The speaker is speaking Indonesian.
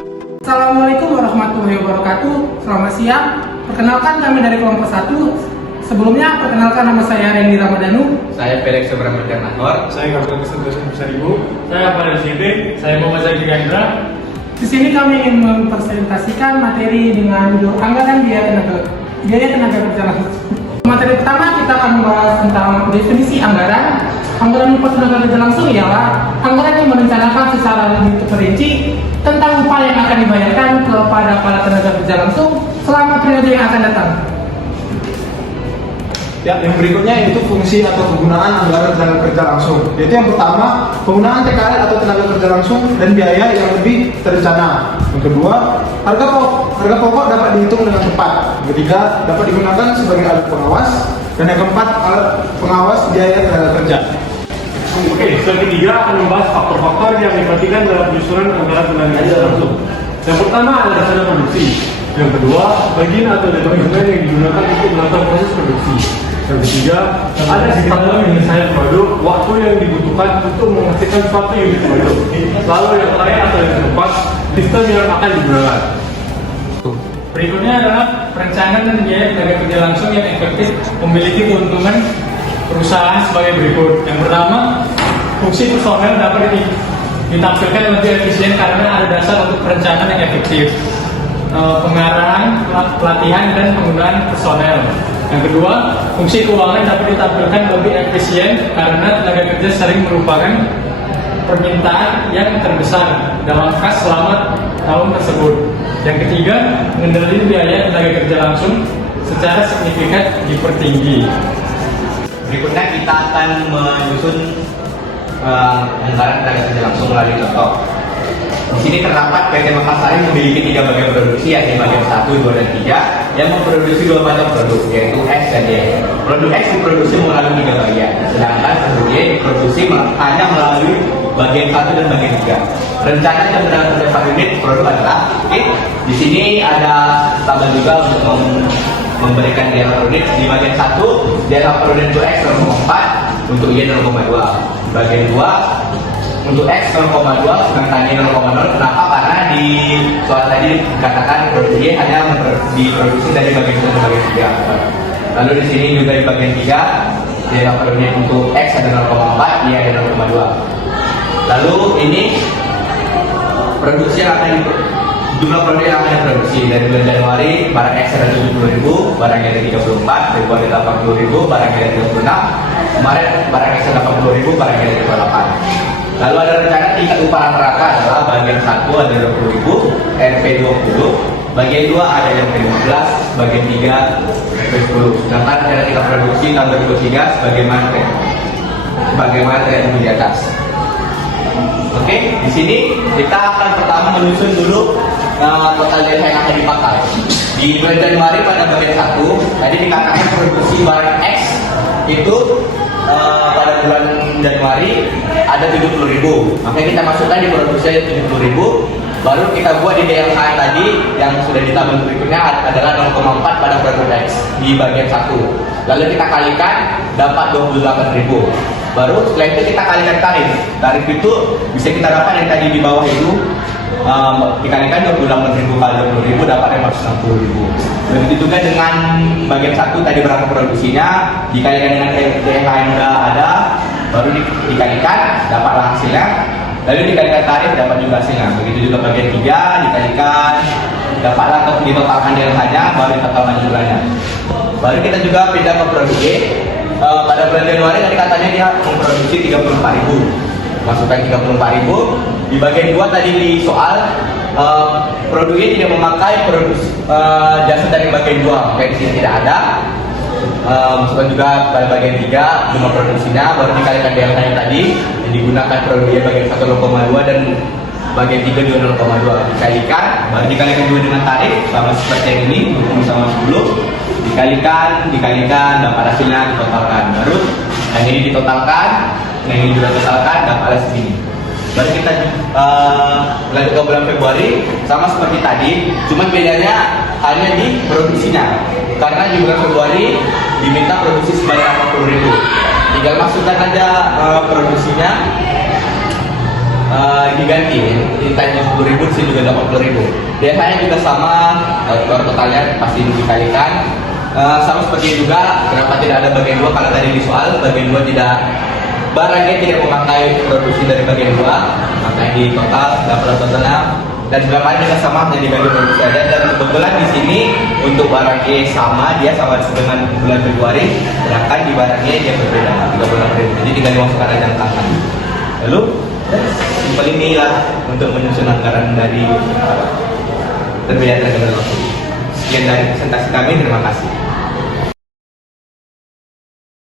Assalamualaikum warahmatullahi wabarakatuh. Selamat siang. Perkenalkan kami dari kelompok 1. Sebelumnya perkenalkan nama saya Randy Ramadhanu. Saya Felix Sobramerdanahor. Saya Kapten Konsentrasi Besar Ibu. Saya Fadil Sidik. Saya Muhammad Zaki Gendra. Di sini kami ingin mempresentasikan materi dengan judul anggaran biaya tenaga kerja langsung. Materi pertama kita akan membahas tentang definisi anggaran. Anggaran upah tenaga kerja langsung ialah anggaran yang merencanakan secara lebih terperinci tentang upah yang akan dibayarkan kepada para tenaga kerja langsung selama periode yang akan datang. Ya, yang berikutnya yaitu fungsi atau kegunaan anggaran tenaga kerja langsung. Yaitu yang pertama, penggunaan TKL atau tenaga kerja langsung dan biaya yang lebih terencana. Yang kedua, harga pokok dapat dihitung dengan tepat. Yang ketiga, dapat digunakan sebagai alat pengawas. Dan yang keempat, alat pengawas biaya tenaga kerja. Oke, yang ketiga akan membahas faktor-faktor yang diperhatikan dalam penyusunan anggaran tenaga kerja langsung. Yang pertama adalah rencana produksi. Yang kedua, bagian atau departemen yang digunakan untuk melakukan proses produksi. Yang ketiga, ada sistem penyelesaian produk, waktu yang dibutuhkan untuk menghasilkan suatu unit produk. Lalu yang terakhir atau yang keempat, sistem yang akan digunakan. Berikutnya adalah perencanaan dan biaya tenaga kerja langsung yang efektif memiliki keuntungan perusahaan sebagai berikut. Yang pertama, fungsi personel dapat ditampilkan lebih efisien karena ada dasar untuk perencanaan yang efektif. Pengarahan, pelatihan, dan penggunaan personel. Yang kedua, fungsi keuangan dapat ditampilkan lebih efisien karena tenaga kerja sering merupakan permintaan yang terbesar dalam kas selama tahun tersebut. Yang ketiga, mengendalikan biaya tenaga kerja langsung secara signifikan dipertinggi. Berikutnya kita akan menyusun anggaran tenaga kerja langsung melalui contoh. Di sini terdapat PT Makassar memiliki 3 bagian produksi, yakni bagian 1, 2, dan 3 yang memproduksi 2 macam produk, yaitu X dan Y. Produk X diproduksi melalui 3 bagian, sedangkan produk Y diproduksi hanya melalui bagian 1 dan bagian 3. Rencana yang berdasarkan per unit produk adalah di sini ada tabel juga untuk memberikan diagram per unit. Di bagian 1 diagram per unit untuk X 0,4, untuk Y 0,2. Bagian 2 untuk X 0,2 sedangkan Y 0,0. Kenapa? Karena di soal tadi dikatakan produk Y hanya diproduksi dari bagian 1 dan bagian 3. Lalu di sini juga di bagian 3 diagram per unit untuk X ada 0,4, Y ada 0,2. Lalu ini produksi yang akan jumlah produk yang akan diproduksi dari bulan Januari, barang X ada 70.000, barang Y ada 34, Februari 80.000, barang Y ada 36, Maret barang X ada 80.000, barang Y ada 28. Lalu ada rencana tingkat upah rata-rata adalah bagian 1 ada 20.000, RP 20, bagian 2 ada RP 15, bagian 3 RP 10. Sedangkan rencana tingkat produksi tahun 2023 sebagaimana terlihat di atas. Oke, di sini kita akan pertama menyusun dulu total data yang akan dipakai. Di bulan Januari pada bagian 1 tadi dikatakan produksi barang X itu pada bulan Januari ada 70.000, makanya kita masukkan di produksi 70.000, baru kita buat di DLH tadi yang sudah di tabel berikutnya adalah 0,4 pada produk X di bagian 1. Lalu kita kalikan dapat 28.000. Baru setelah itu kita kalikan tarif itu bisa kita dapat yang tadi di bawah itu dikalikan 28.000 kali 20.000 dapat 560.000. Begitu juga dengan bagian 1 tadi berapa produksinya dikalikan dengan DLH yang sudah ada, baru dikalikan dapatlah hasilnya, lalu dikalikan tarif dapat juga hasilnya. Begitu juga bagian 3 dikalikan dapatlah ditotalkan DLH-nya, baru ditotalkan jumlahnya. Baru kita juga pindah ke produk Y. Pada bulan Januari tadi katanya dia memproduksi 34.000, masukkan 34.000. Di bagian 2 tadi di soal produk Y tidak memakai jasa dari bagian 2, kayak di sini tidak ada. Masukkan juga pada bagian 3 jumlah produksinya, baru dikalikan DLH yang tadi yang digunakan produk Y bagian 1 0,2 dan bagian 3 juga 0,2 dikalikan, baru dikalikan juga dengan tarif sama seperti yang ini, hukum sama 10 dikalikan dapat hasilnya ditotalkan, baru yang ini ditotalkan, yang ini juga ditotalkan dapat segini. Baru kita lanjut ke bulan Februari sama seperti tadi, cuma bedanya hanya di produksinya. Karena di bulan Februari diminta produksi sebanyak 80.000, 40.000. Tinggal masukkan aja produksinya. diganti. Ini tadi 10.000, di sini juga 80.000. DH-nya juga sama, keluar totalnya pasti dikalikan. Sama seperti juga, kenapa tidak ada bagian 2? Karena tadi di soal bagian 2 tidak, barangnya tidak memakai produksi dari bagian 2, makanya di total totalnya. Dan berapa juga sama, hanya diganti produksi aja. Dan kebetulan di sini untuk barangnya sama, dia sama dengan bulan Februari, sedangkan di barangnya dia berbeda 36.000. Jadi tinggal dimasukkan aja angka. Lalu simpel inilah untuk menyusun anggaran dari terbiaya tenaga langsung. Sekian dari presentasi kami, terima kasih.